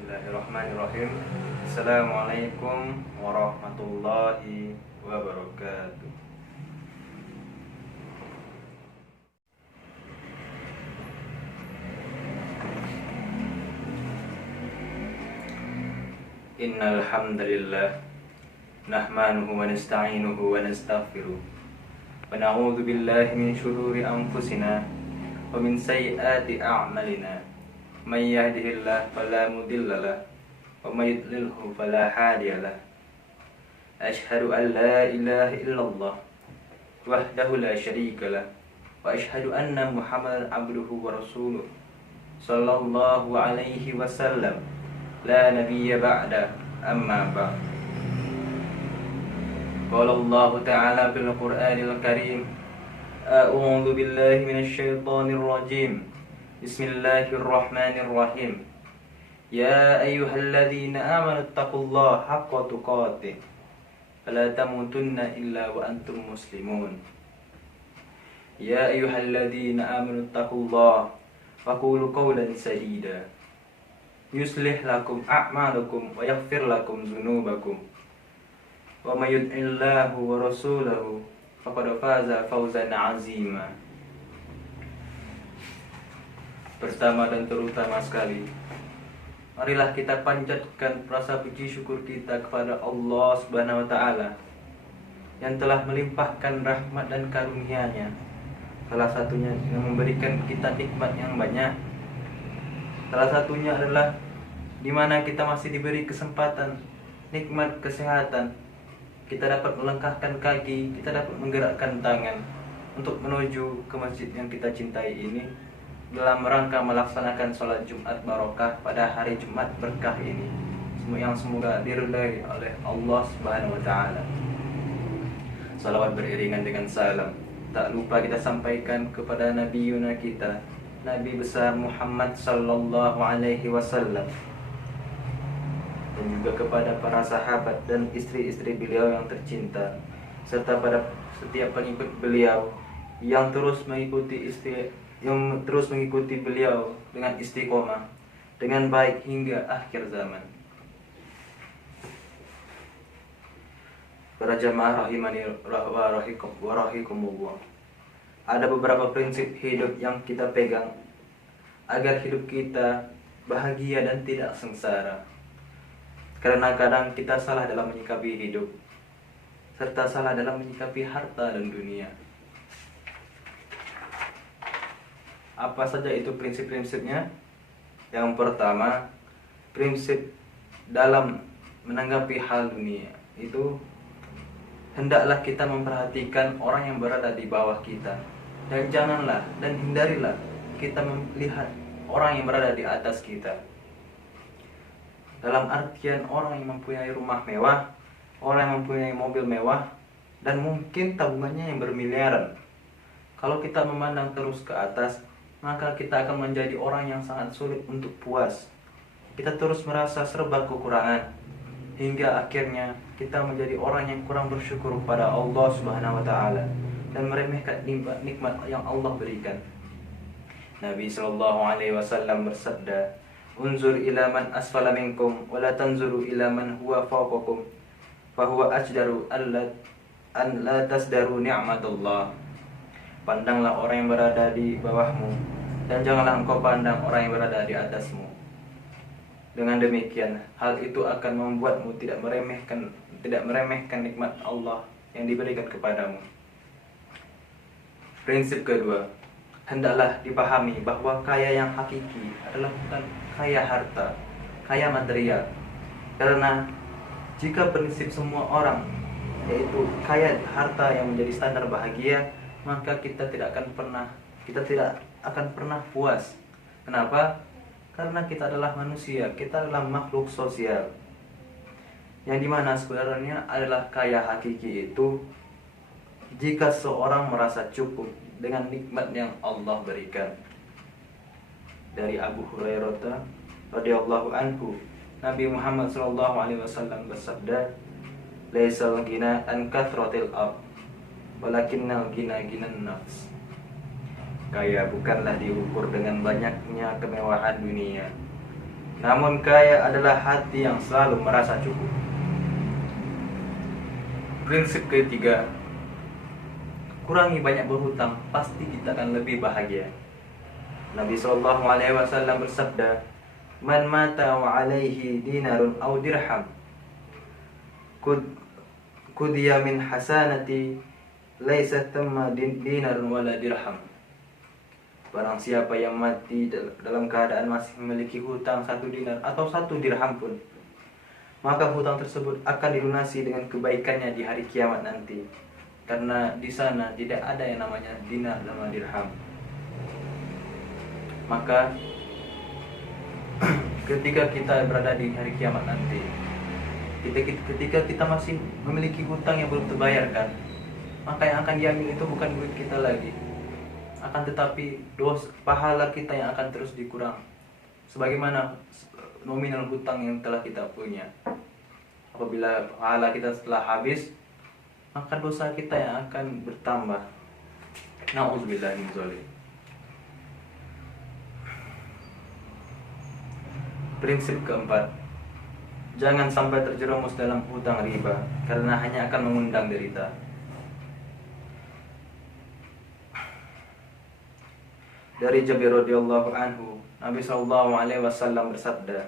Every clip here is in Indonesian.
Bismillahirrahmanirrahim. Assalamualaikum warahmatullahi wabarakatuh. Innal hamdalillah nahmanuhu wa nasta'inuhu wa nastaghfiruh wa na'udzu billahi min shururi anfusina wa min sayyiati a'malina. May yahdihillahu fala mudilla lahu wa may yudlilhu fala hadiya lahu. Asyhadu an la ilaha illallah wahdahu la syarika lahu wa asyhadu anna Muhammadan abduhu wa rasuluh sallallahu alaihi wasallam la nabiyya ba'da amma ba'd. Qala Allah ta'ala fil Qur'anil Karim, a'udzu billahi minasy syaithanir rajim. Bismillahirrahmanirrahim. Ya ayyuhalladzina amanu taqullaha haqqa tuqatih fala tamutunna illa wa antum muslimun. Ya ayyuhalladzina amanu taqullaha wa qulu qawlan sadida yuslih lakum a'malakum wa yaghfir lakum dzunubakum wa may yuti'illahu wa rasulahu faqad faza fawzan 'azima. Pertama dan terutama sekali, marilah kita panjatkan rasa puji syukur kita kepada Allah Subhanahu wa Ta'ala yang telah melimpahkan rahmat dan karunia-Nya. Salah satunya dengan memberikan kita nikmat yang banyak. Salah satunya adalah di mana kita masih diberi kesempatan nikmat kesehatan. Kita dapat melangkahkan kaki, kita dapat menggerakkan tangan untuk menuju ke masjid yang kita cintai ini dalam rangka melaksanakan sholat Jumat barokah pada hari Jumat berkah ini, yang semoga diridai oleh Allah Subhanahu wa Ta'ala. Salawat beriringan dengan salam tak lupa kita sampaikan kepada Nabi Yuna kita, Nabi besar Muhammad sallallahu alaihi wasallam, dan juga kepada para sahabat dan istri-istri beliau yang tercinta, serta pada setiap pengikut beliau yang terus mengikuti beliau dengan istiqomah dengan baik hingga akhir zaman. Para jamaah rahimani wa rahikumullah, ada beberapa prinsip hidup yang kita pegang agar hidup kita bahagia dan tidak sengsara. Karena kadang kita salah dalam menyikapi hidup, serta salah dalam menyikapi harta dan dunia. Apa saja itu prinsip-prinsipnya? Yang pertama, prinsip dalam menanggapi hal dunia itu hendaklah kita memperhatikan orang yang berada di bawah kita, dan janganlah dan hindarilah kita melihat orang yang berada di atas kita. Dalam artian orang yang mempunyai rumah mewah, orang yang mempunyai mobil mewah, dan mungkin tabungannya yang bermiliaran. Kalau kita memandang terus ke atas, maka kita akan menjadi orang yang sangat sulit untuk puas. Kita terus merasa serba kekurangan, hingga akhirnya kita menjadi orang yang kurang bersyukur kepada Allah Subhanahu wa Ta'ala dan meremehkan nikmat yang Allah berikan. Nabi sallallahu alaihi wasallam bersabda, "Unzur ila man asfala minkum wa la tanzuru ila man huwa fawqakum, fa huwa ajdaru an la tasdaru ni'matullah." Pandanglah orang yang berada di bawahmu, dan janganlah engkau pandang orang yang berada di atasmu. Dengan demikian, hal itu akan membuatmu tidak meremehkan nikmat Allah yang diberikan kepadamu. Prinsip kedua, hendaklah dipahami bahwa kaya yang hakiki adalah bukan kaya harta, kaya material. Karena jika prinsip semua orang yaitu kaya harta yang menjadi standar bahagia, maka kita tidak akan pernah puas. Kenapa? Karena kita adalah manusia, kita adalah makhluk sosial, yang dimana sebenarnya adalah kaya hakiki itu jika seorang merasa cukup dengan nikmat yang Allah berikan. Dari Abu Hurairah radhiyallahu anhu, Nabi Muhammad sallallahu alaihi wasallam bersabda, "Laisal ghina an kathratil ard, walakinnal ghina ghinan nafs." Kaya bukanlah diukur dengan banyaknya kemewahan dunia, Namun kaya adalah hati yang selalu merasa cukup. Prinsip ketiga, kurangi banyak berhutang, pasti kita akan lebih bahagia. Nabi SAW bersabda, "Man mata wa alaihi dinarun aw dirham, kudiya min hasanati, laisa thamma dinarun wala dirham." Barang siapa yang mati dalam keadaan masih memiliki hutang 1 dinar atau 1 dirham pun, maka hutang tersebut akan dilunasi dengan kebaikannya di hari kiamat nanti. Karena di sana tidak ada yang namanya dinar dan dirham. Maka ketika kita berada di hari kiamat nanti, ketika kita masih memiliki hutang yang belum terbayarkan, maka yang akan diambil itu bukan duit kita lagi, akan tetapi pahala kita yang akan terus dikurang sebagaimana nominal hutang yang telah kita punya. Apabila pahala kita setelah habis, maka dosa kita yang akan bertambah. Na'udzubillah min dzalik. Prinsip keempat, jangan sampai terjerumus dalam hutang riba, karena hanya akan mengundang derita. Dari Jabir radhiyallahu anhu, Nabi SAW bersabda,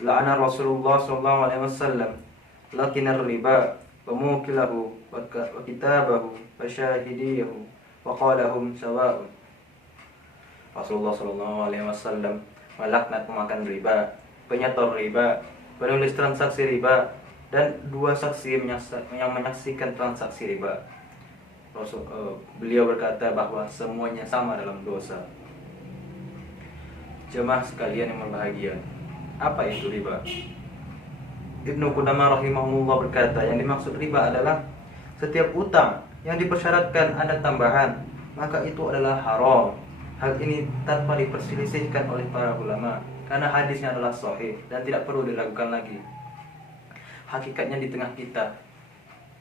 "La'ana Rasulullah SAW lakinar riba wa mukilahu wa kitabahu wa syahidiyahu wa qalahum sawa'un." Rasulullah SAW melaknat pemakan riba, penyetor riba, penulis transaksi riba, dan 2 saksi yang menyaksikan transaksi riba. Beliau berkata bahwa semuanya sama dalam dosa. Jemaah sekalian yang berbahagia, apa itu riba? Ibnu Qudamah rahimahullah berkata, yang dimaksud riba adalah setiap utang yang dipersyaratkan ada tambahan, maka itu adalah haram. Hal ini tanpa diperselisihkan oleh para ulama, karena hadisnya adalah sahih dan tidak perlu diragukan lagi. Hakikatnya di tengah kita,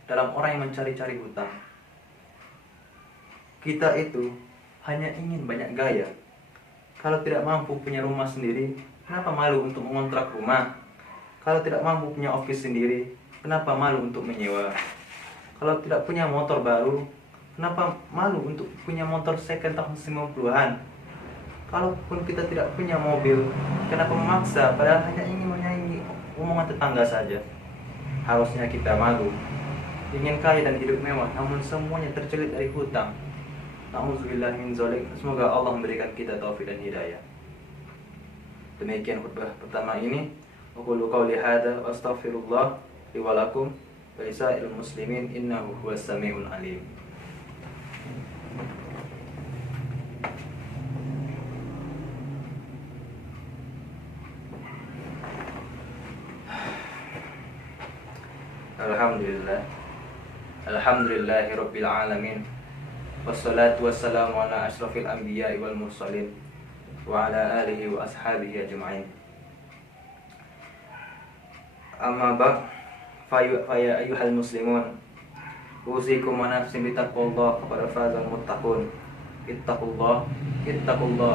dalam orang yang mencari-cari hutang, kita itu hanya ingin banyak gaya. Kalau tidak mampu punya rumah sendiri, kenapa malu untuk mengontrak rumah? Kalau tidak mampu punya office sendiri, kenapa malu untuk menyewa? Kalau tidak punya motor baru, kenapa malu untuk punya motor second tahun 90-an? Kalaupun kita tidak punya mobil, kenapa memaksa padahal hanya ingin menyaingi omongan tetangga saja? Harusnya kita malu, ingin kaya dan hidup mewah, namun semuanya tercelit dari hutang. Na'udzubillah min dzalik. Semoga Allah memberikan kita taufik dan hidayah. Demikian khutbah pertama ini. Aqulu qawli hadza wa astaghfirullah li wa lakum wa lisairil muslimin innahu huwas samiul alim. Alhamdulillahi rabbil alamin. Wassalatu wassalamu ala ashrafil anbiya'i wal mursalin wa ala alihi wa ashabihi ajma'in. Amma ba'd, fa ya ayyuhal muslimun, usikum wa nafsi bitaqwallah faqad fazal muttaqun. Ittaqullah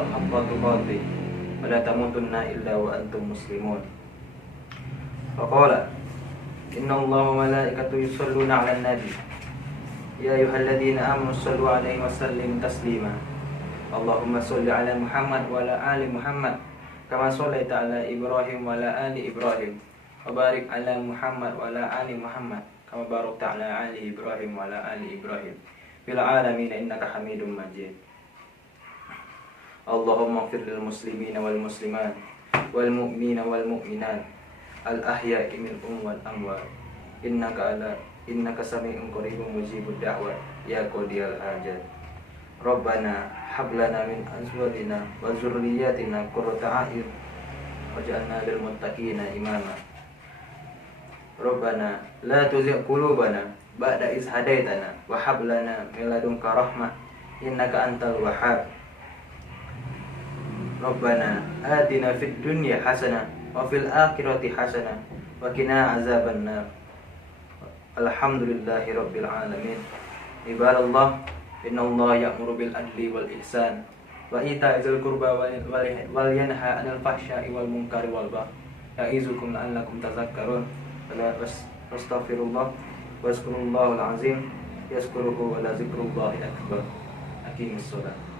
haqqa tuqatih wa la tamutunna illa wa antum muslimun. Faqala innallaha wa malaikatahu yusholluna 'alan nabi ya ayyuhalladzina amanu shallu 'alaihi wa sallimu taslima. Allahumma shalli 'ala Muhammad wa 'ala ali Muhammad kama shallaita 'ala Ibrahim wa 'ala ali Ibrahim wa barik 'ala Muhammad wa 'ala ali Muhammad kama barakta 'ala ali Ibrahim wa 'ala ali Ibrahim fil 'alamin innaka Hamidum Majid. Allahumma ighfir lil muslimina wal muslimat wal mu'minina wal mu'minat al ahya'i minhum wal amwat innaka sami'un qaribun mujibud da'wat ya qadiyal hajat. Rabbana hab lana min azwajina wa dzurriyyatina qurrata a'yun waj'alna lil muttaqina imama. Rabbana la tuzigh qulubana ba'da idh hadaitana wa hab lana min ladunka rahmah innaka antal wahhab. Rabbana atina fid dunya hasanah wa fil akhirati hasanah wa qina azabannar. Alhamdulillahi rabbil alamin. Ibadallah, innallaha ya'muru bil adli wal ihsan wa ita'izil qurba wal yanha 'anil fahsya'i wal munkari wal baghi ya'izukum la'allakum tadhakkarun. Wastaghfirullah wazkurullahal azim yazkuruhu wa la zikrullahi akbar. Aqimus shalah.